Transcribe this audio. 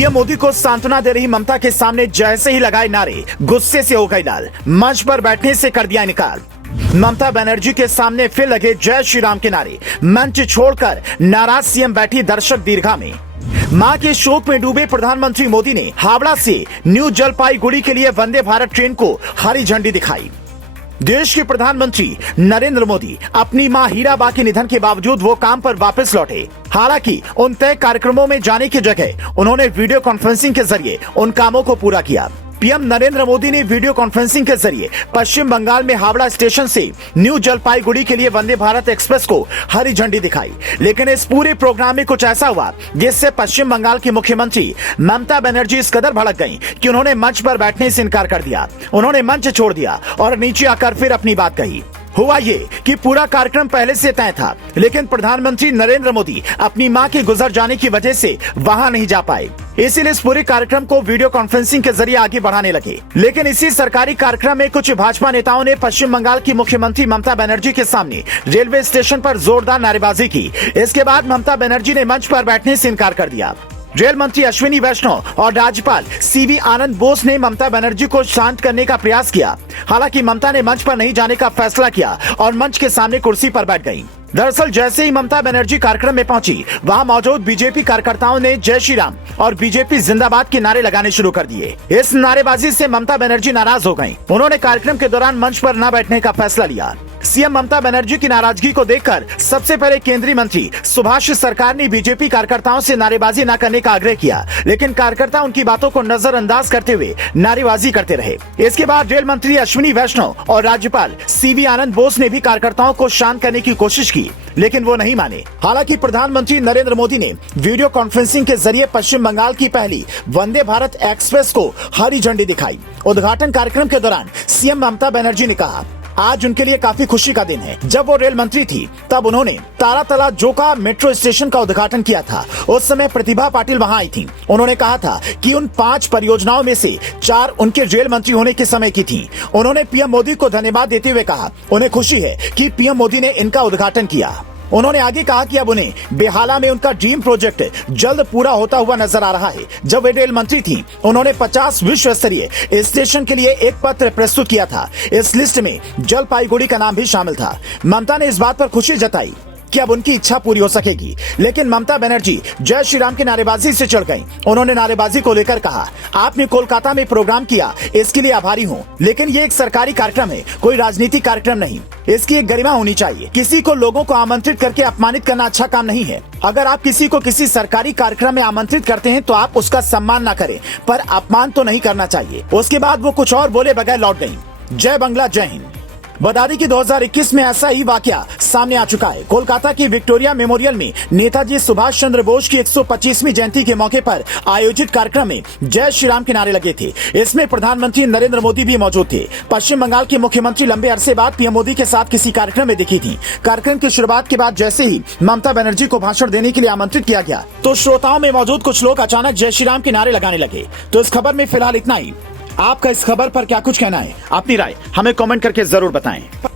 PM Modi को सांत्वना दे रही ममता के सामने जैसे ही लगाए नारे, गुस्से से हो गई लाल, मंच पर बैठने से कर दिया इनकार। ममता बनर्जी के सामने फिर लगे जय श्री राम के नारे, मंच छोड़कर नाराज सीएम बैठी दर्शक दीर्घा में। मां के शोक में डूबे प्रधानमंत्री मोदी ने हावड़ा से न्यू जलपाईगुड़ी के लिए वंदे भारत ट्रेन को हरी झंडी दिखाई। देश के प्रधानमंत्री नरेंद्र मोदी अपनी मां हीराबा के निधन के बावजूद वो काम पर वापस लौटे। हालांकि उन तय कार्यक्रमों में जाने की जगह उन्होंने वीडियो कॉन्फ्रेंसिंग के जरिए उन कामों को पूरा किया। पीएम नरेंद्र मोदी ने वीडियो कॉन्फ्रेंसिंग के जरिए पश्चिम बंगाल में हावड़ा स्टेशन से न्यू जलपाईगुड़ी के लिए वंदे भारत एक्सप्रेस को हरी झंडी दिखाई। लेकिन इस पूरे प्रोग्राम में कुछ ऐसा हुआ जिससे पश्चिम बंगाल की मुख्यमंत्री ममता बनर्जी इस कदर भड़क गईं कि उन्होंने मंच पर बैठने से इनकार कर दिया। उन्होंने मंच छोड़ दिया और नीचे आकर फिर अपनी बात कही। हुआ ये कि पूरा कार्यक्रम पहले से तय था, लेकिन प्रधानमंत्री नरेंद्र मोदी अपनी मां के गुजर जाने की वजह से वहां नहीं जा पाए। इसीलिए इस पूरे कार्यक्रम को वीडियो कॉन्फ्रेंसिंग के जरिए आगे बढ़ाने लगे। लेकिन इसी सरकारी कार्यक्रम में कुछ भाजपा नेताओं ने पश्चिम बंगाल की मुख्यमंत्री ममता बनर्जी के सामने रेलवे स्टेशन पर जोरदार नारेबाजी की। इसके बाद ममता बनर्जी ने मंच पर बैठने से इनकार कर दिया। रेल मंत्री अश्विनी वैष्णव और राज्यपाल सीवी आनंद बोस ने ममता बनर्जी को शांत करने का प्रयास किया। हालांकि ममता ने मंच पर नहीं जाने का फैसला किया और मंच के सामने कुर्सी पर बैठ गईं। दरअसल जैसे ही ममता बनर्जी कार्यक्रम में पहुंची, वहां मौजूद बीजेपी कार्यकर्ताओं ने जय श्री राम और बीजेपी जिंदाबाद के नारे लगाने शुरू कर दिए। इस नारेबाजी से ममता बनर्जी नाराज हो गयी। उन्होंने कार्यक्रम के दौरान मंच पर न बैठने का फैसला लिया। सीएम ममता बनर्जी की नाराजगी को देखकर सबसे पहले केंद्रीय मंत्री सुभाष सरकार ने बीजेपी कार्यकर्ताओं से नारेबाजी न करने का आग्रह किया, लेकिन कार्यकर्ता उनकी बातों को नजरअंदाज करते हुए नारेबाजी करते रहे। इसके बाद रेल मंत्री अश्विनी वैष्णव और राज्यपाल सीवी आनंद बोस ने भी कार्यकर्ताओं को शांत करने की कोशिश की, लेकिन वो नहीं माने। हालांकि प्रधानमंत्री नरेंद्र मोदी ने वीडियो कॉन्फ्रेंसिंग के जरिए पश्चिम बंगाल की पहली वंदे भारत एक्सप्रेस को हरी झंडी दिखाई। उद्घाटन कार्यक्रम के दौरान सीएम ममता बनर्जी ने कहा, आज उनके लिए काफी खुशी का दिन है। जब वो रेल मंत्री थी तब उन्होंने तारातला जोका मेट्रो स्टेशन का उद्घाटन किया था। उस समय प्रतिभा पाटिल वहां आई थी। उन्होंने कहा था कि उन 5 परियोजनाओं में से 4 उनके रेल मंत्री होने के समय की थी। उन्होंने पीएम मोदी को धन्यवाद देते हुए कहा, उन्हें खुशी है कि पीएम मोदी ने इनका उद्घाटन किया। उन्होंने आगे कहा कि अब उन्हें बेहाला में उनका ड्रीम प्रोजेक्ट जल्द पूरा होता हुआ नजर आ रहा है। जब वे रेल मंत्री थी, उन्होंने 50 विश्व स्तरीय स्टेशन के लिए एक पत्र प्रस्तुत किया था। इस लिस्ट में जलपाईगुड़ी का नाम भी शामिल था। ममता ने इस बात पर खुशी जताई कि अब उनकी इच्छा पूरी हो सकेगी, लेकिन ममता बनर्जी जय श्री राम की नारेबाजी से चढ़ गईं। उन्होंने नारेबाजी को लेकर कहा, आपने कोलकाता में प्रोग्राम किया, इसके लिए आभारी हूँ, लेकिन ये एक सरकारी कार्यक्रम है, कोई राजनीतिक कार्यक्रम नहीं। इसकी एक गरिमा होनी चाहिए। किसी को लोगों को आमंत्रित करके अपमानित करना अच्छा काम नहीं है। अगर आप किसी को किसी सरकारी कार्यक्रम में आमंत्रित करते हैं तो आप उसका सम्मान न करें, पर अपमान तो नहीं करना चाहिए। उसके बाद वो कुछ और बोले बगैर लौट गयी। जय बांग्ला, जय हिंद। बता दें कि 2021 में ऐसा ही वाकया सामने आ चुका है। कोलकाता की विक्टोरिया मेमोरियल में नेताजी सुभाष चंद्र बोस की 125वीं जयंती के मौके पर आयोजित कार्यक्रम में जय श्री राम के नारे लगे थे। इसमें प्रधानमंत्री नरेंद्र मोदी भी मौजूद थे। पश्चिम बंगाल के मुख्यमंत्री लंबे अरसे बाद पीएम मोदी के साथ किसी कार्यक्रम में दिखी थी। कार्यक्रम की शुरुआत के बाद जैसे ही ममता बनर्जी को भाषण देने के लिए आमंत्रित किया गया, तो श्रोताओं में मौजूद कुछ लोग अचानक जय श्री राम के नारे लगाने लगे। तो इस खबर में फिलहाल इतना ही। आपका इस खबर पर क्या कुछ कहना है? अपनी राय हमें कमेंट करके जरूर बताएं।